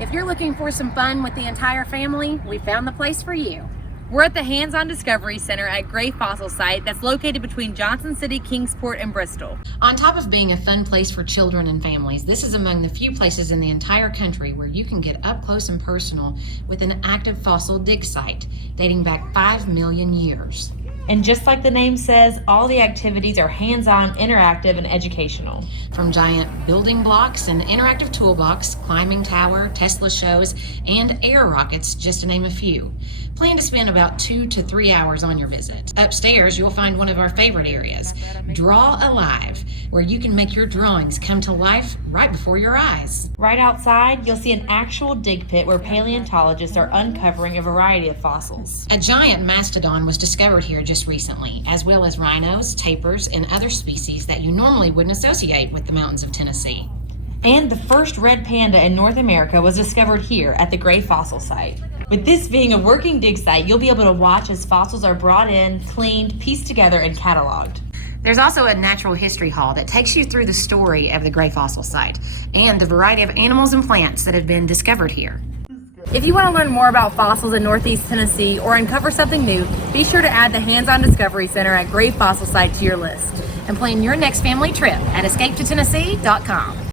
If you're looking for some fun with the entire family, we found the place for you. We're at the Hands-On Discovery Center at Gray Fossil Site that's located between Johnson City, Kingsport, and Bristol. On top of being a fun place for children and families, this is among the few places in the entire country where you can get up close and personal with an active fossil dig site dating back 5 million years. And just like the name says, all the activities are hands-on, interactive, and educational. From giant building blocks and interactive toolbox, climbing tower, Tesla shows, and air rockets, just to name a few. Plan to spend about 2 to 3 hours on your visit. Upstairs, you'll find one of our favorite areas, Draw Alive, where you can make your drawings come to life right before your eyes. Right outside, you'll see an actual dig pit where paleontologists are uncovering a variety of fossils. A giant mastodon was discovered here just recently, as well as rhinos, tapirs, and other species that you normally wouldn't associate with the mountains of Tennessee. And the first red panda in North America was discovered here at the Gray Fossil Site. With this being a working dig site, you'll be able to watch as fossils are brought in, cleaned, pieced together, and cataloged. There's also a natural history hall that takes you through the story of the Gray Fossil Site and the variety of animals and plants that have been discovered here. If you want to learn more about fossils in Northeast Tennessee or uncover something new, be sure to add the Hands-On Discovery Center at Gray Fossil Site to your list. And plan your next family trip at escapetotennessee.com.